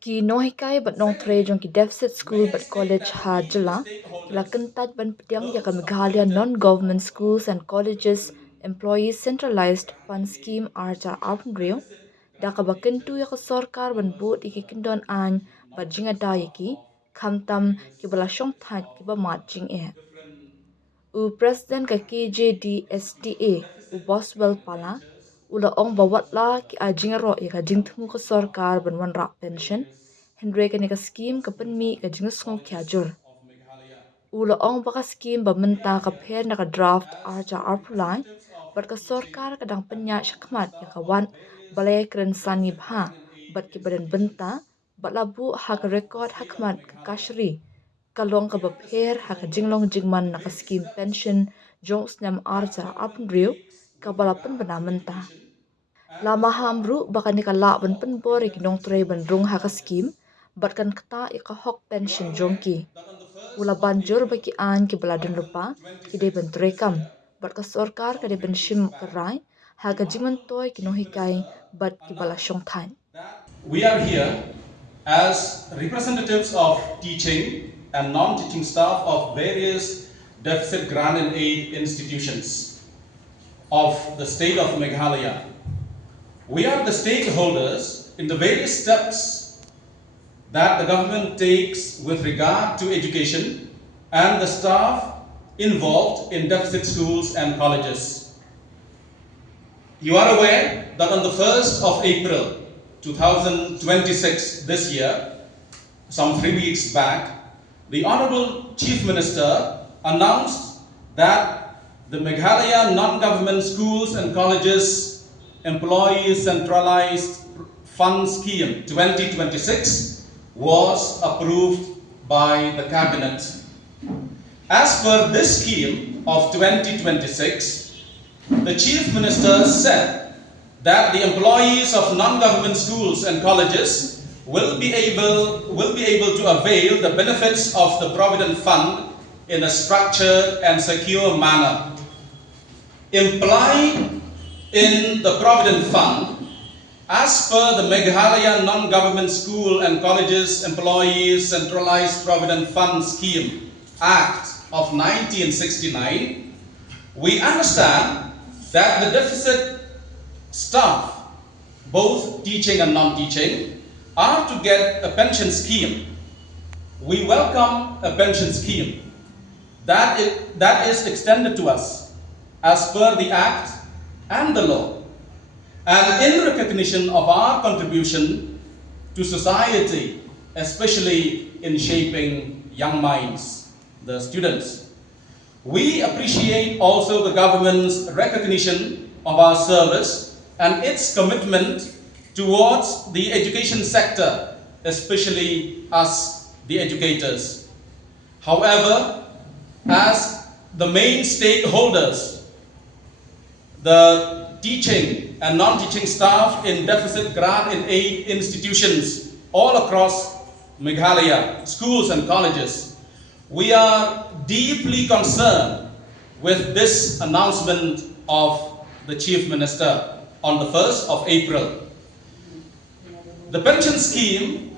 Ki nonghikai but nongtrei jong ki defcit school but college ha jala kila kentaj ban pediang ya ka Meghalaya non-government schools and colleges employees centralized fund scheme arja arpnrio da ka bakentu ya ka sorkar ban bot iki kindon an but jinga da yaki khamtam ki bala shong that ki ba mat jing e u president ka KJDSTA u Boswell pala ula ong bawat la ki ajinga ro ka jingthmu ka sorkar ban wan ra pension Henry ka nika scheme ka penmi ka jinga skong kya jur ula ong baka scheme ba menta ka pher na ka draft arja arpulai bat ka sorkar ka dang penya shakmat ya ka wan balay kren sani bha bat ki badan benta bat labu ha ka record hakmat ka kashri kalong ka bapher ha ka jinglong jingman na ka scheme pension jong snam arja apnriu ka balapan bana menta lama hamru baka ni ka la ban pen bore ki nongtrei ban rung ha ka scheme bat kan kata i ka hok pension jongki ula banjur baki an ki baladun lupa ki de ban trekam bat ka sorkar ka de ban shim ka rai ha ka jiman toy ki nohikai bat ki bala shong than We are here as representatives of teaching and non-teaching staff of various deficit grant and aid institutions of the state of Meghalaya. We are the stakeholders in the various steps that the government takes with regard to education and the staff involved in deficit schools and colleges. You are aware that on the 1st of April 2026, this year, some 3 weeks back, the Honorable Chief Minister announced that the Meghalaya non-government schools and colleges employee centralized fund scheme 2026 was approved by the cabinet. As per this scheme of 2026, the Chief Minister said that the employees of non-government schools and colleges will be able to avail the benefits of the Provident Fund in a structured and secure manner. Implied in the Provident Fund, as per the Meghalaya Non-Government School and Colleges Employees Centralized Provident Fund Scheme Act of 1969, we understand that the deficit staff, both teaching and non-teaching, are to get a pension scheme. We welcome a pension scheme that is extended to us as per the Act and the law, and in recognition of our contribution to society, especially in shaping young minds, the students. We appreciate also the government's recognition of our service and its commitment towards the education sector, especially us, the educators. However, as the main stakeholders, the teaching and non-teaching staff in deficit grant and aid institutions all across Meghalaya, schools and colleges, we are deeply concerned with this announcement of the Chief Minister on the 1st of April. The pension scheme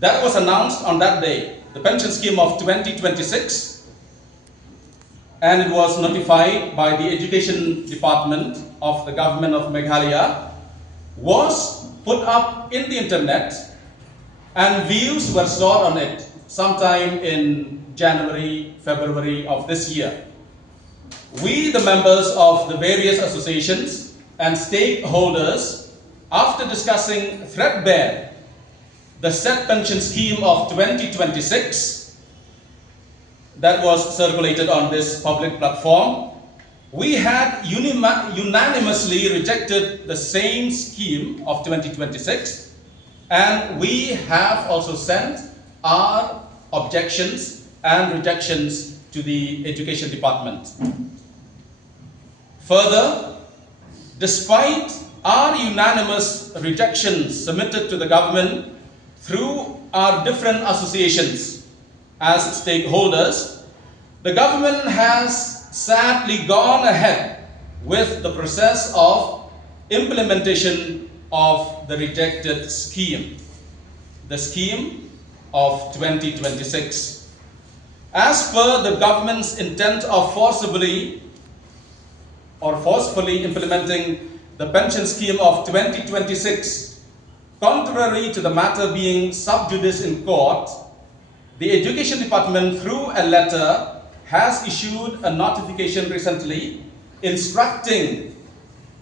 that was announced on that day, the pension scheme of 2026, and it was notified by the Education Department of the Government of Meghalaya, was put up in the internet and views were stored on it sometime in January, February of this year. We, the members of the various associations and stakeholders, after discussing threadbare the set pension scheme of 2026 that was circulated on this public platform, we had unanimously rejected the same scheme of 2026, and we have also sent our objections and rejections to the Education Department. Further, despite our unanimous rejections submitted to the government through our different associations as stakeholders, the government has sadly gone ahead with the process of implementation of the rejected scheme. the scheme of 2026. As per the government's intent of forcefully implementing the pension scheme of 2026, contrary to the matter being sub judice in court, the Education Department, through a letter, has issued a notification recently instructing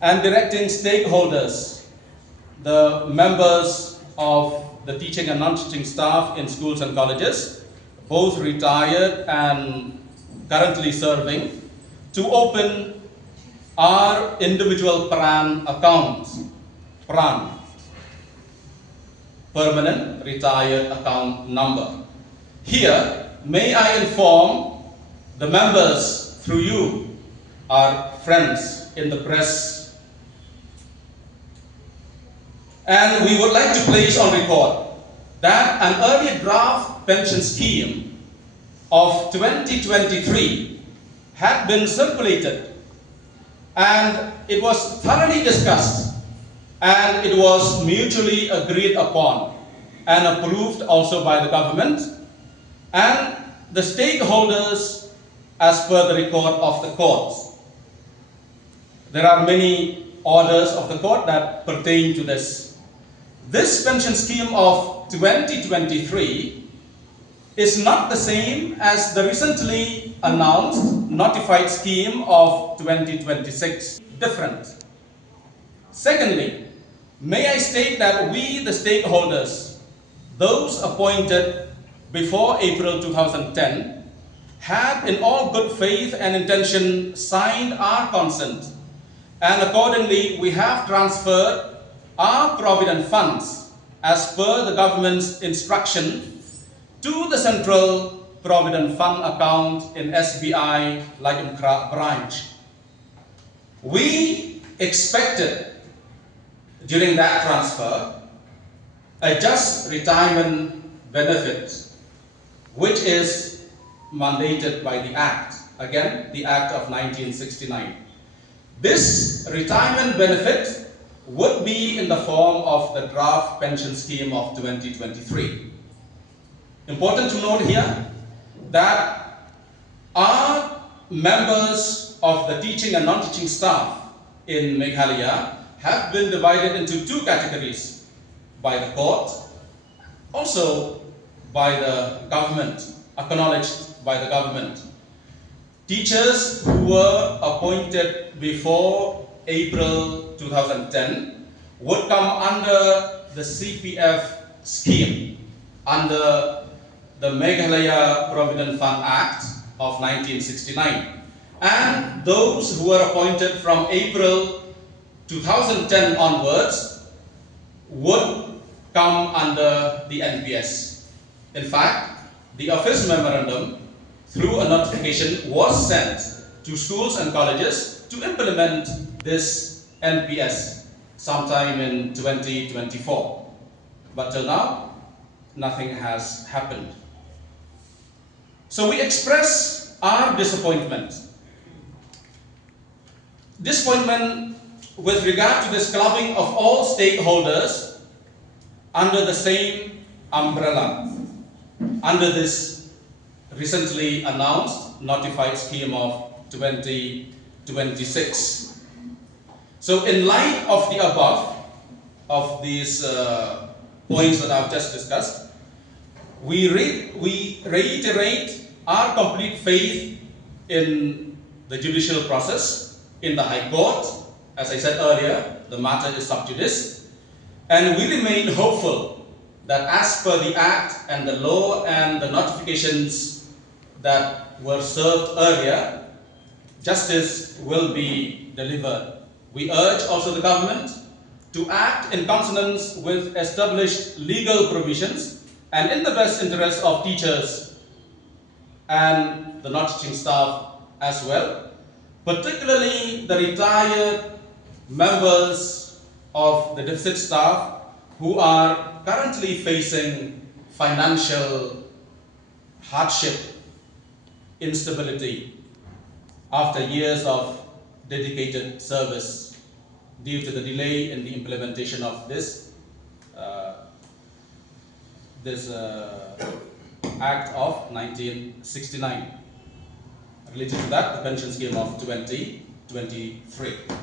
and directing stakeholders, the members of the teaching and non-teaching staff in schools and colleges, both retired and currently serving, to open our individual PRAN accounts, PRAN, Permanent Retired Account Number. Here, may I inform the members through you, our friends in the press, and we would like to place on record that an earlier draft pension scheme of 2023 had been circulated, and it was thoroughly discussed, and it was mutually agreed upon and approved also by the government and the stakeholders as per the record of the courts. There are many orders of the court that pertain to this. This pension scheme of 2023 is not the same as the recently announced notified scheme of 2026. Different. Secondly, may I state that we, the stakeholders, those appointed before April 2010, had in all good faith and intention signed our consent, and accordingly we have transferred our provident funds as per the government's instruction to the Central Provident Fund account in SBI Laikamkra branch. We expected during that transfer a just retirement benefit, which is mandated by the Act, again, the Act of 1969. This retirement benefit would be in the form of the draft pension scheme of 2023. Important to note here that our members of the teaching and non-teaching staff in Meghalaya have been divided into two categories by the court, also by the government, acknowledged by the government. Teachers who were appointed before April 2010 would come under the CPF scheme, under the Meghalaya Provident Fund Act of 1969. And those who were appointed from April 2010 onwards would come under the NPS. In fact, the office memorandum through a notification was sent to schools and colleges to implement this NPS sometime in 2024. But till now, nothing has happened. So we express our disappointment. Disappointment with regard to this clubbing of all stakeholders under the same umbrella, under this recently announced notified scheme of 2026. So in light of the above, of these points that I've just discussed, we reiterate our complete faith in the judicial process, in the High Court. As I said earlier, the matter is sub judice, and we remain hopeful that as per the Act and the law and the notifications that were served earlier, justice will be delivered. We urge also the government to act in consonance with established legal provisions and in the best interest of teachers and the non-teaching staff as well, particularly the retired members of the defcit staff who are currently facing financial hardship, instability after years of dedicated service due to the delay in the implementation of this this Act of 1969. Related to that, the pension scheme of 2023.